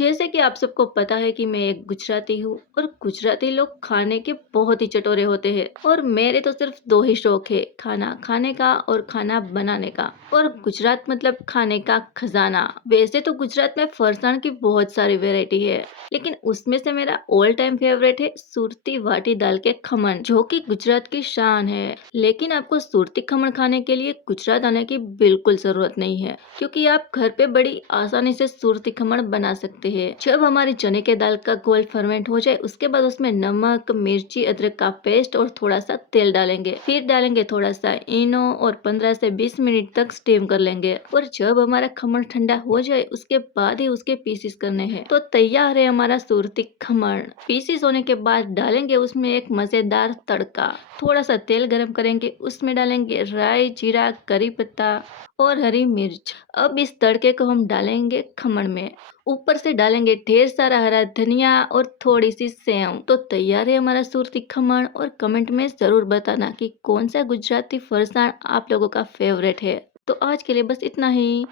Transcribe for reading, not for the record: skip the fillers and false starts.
जैसे कि आप सबको पता है कि मैं एक गुजराती हूँ और गुजराती लोग खाने के बहुत ही चटोरे होते हैं। और मेरे तो सिर्फ दो ही शौक है, खाना खाने का और खाना बनाने का। और गुजरात मतलब खाने का खजाना। वैसे तो गुजरात में फरसाण की बहुत सारी वैरायटी है, लेकिन उसमें से मेरा ऑल टाइम फेवरेट है सुरती वाटी दाल के खमन, जो कि गुजरात की शान है। लेकिन आपको सुरती खमन खाने के लिए गुजरात आने की बिल्कुल जरूरत नहीं है, क्योंकि आप घर पे बड़ी आसानी से सुरती खमण बना सकते हैं। जब हमारी चने के दाल का घोल फर्मेंट हो जाए, उसके बाद उसमें नमक, मिर्ची, अदरक का पेस्ट और थोड़ा सा तेल डालेंगे। फिर डालेंगे थोड़ा सा इनो और 15 से 20 मिनट तक स्टीम कर लेंगे। और जब हमारा खमण ठंडा हो जाए, उसके बाद ही उसके पीसेस करने हैं। तो तैयार है हमारा सुरती खमण। पीसेस होने के बाद डालेंगे उसमें एक मजेदार तड़का। थोड़ा सा तेल गरम करेंगे, उसमें डालेंगे राई, जीरा, करी पत्ता और हरी मिर्च। अब इस तड़के को हम डालेंगे खमण में। ऊपर से डालेंगे ढेर सारा हरा धनिया और थोड़ी सी सेव। तो तैयार है हमारा सुरती खमण। और कमेंट में जरूर बताना कि कौन सा गुजराती फरसाण आप लोगों का फेवरेट है। तो आज के लिए बस इतना ही।